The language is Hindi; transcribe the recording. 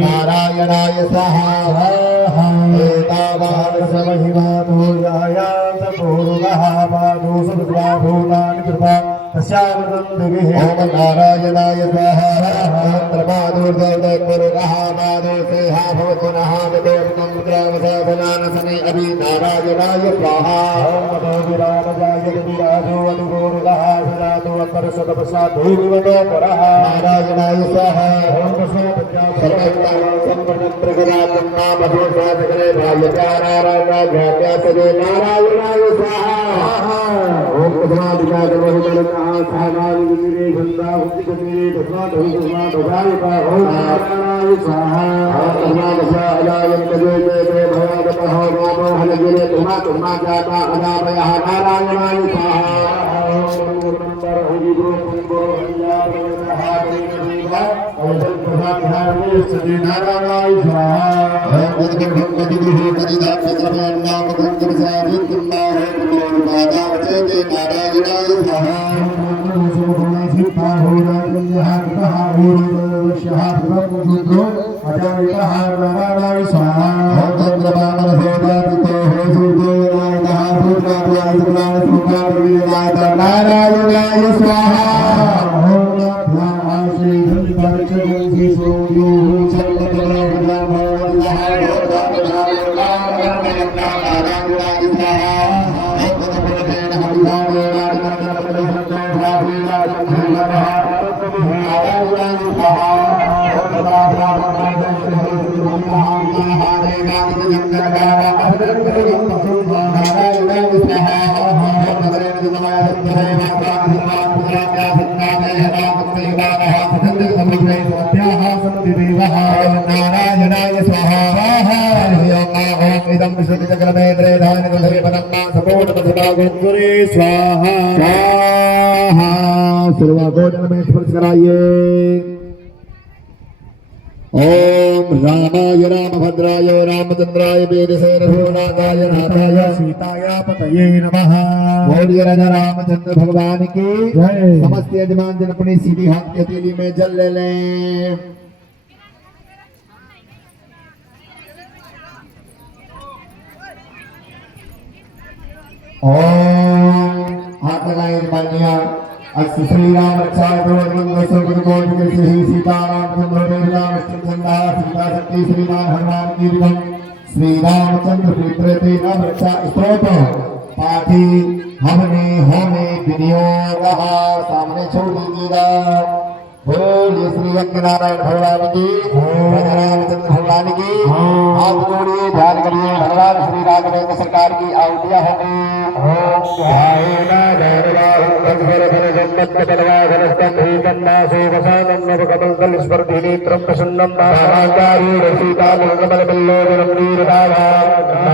नारायणाय स्वाहा ओम नारायणाय स्वाहा अभी नारायणाय स्वाहा नारायणाय स्वाहा नारायणाय स्वाहा ओम नारायणाय स्वाहा नारायणाय स्वाहा इदं विशुद्धचक्रमेत्रे स्वाहा स्वाहा सर्वभोजन में स्पर्श कराइए। ओम रामाय रामभद्राय रामचंद्राय वेदसे रघुनाथाय नाथाय सीताय पतये नमः। बोलिए राजा रामचंद्र भगवान की जय। समस्त यजमान जन अपनी सीधी हाथ की हथेली में जल ले लें। ओम हाथ लगाए यजमानिया अस्तु श्री राम रक्षाय सीतारामचंद्र सीता शक्ति श्रीमान हनुमान की श्री रामचंद्र प्रीति नाम रक्षा स्तोत्र पाठी हमने विनियोग सामने छोड़ दीजिएगा। बोलिए श्री नारायण भगवान की रामचंद्र भगवान की हाथ जोड़िए ध्यान करिए। भगवान श्री राघवेंद्र सरकार की आहुतियां होगी।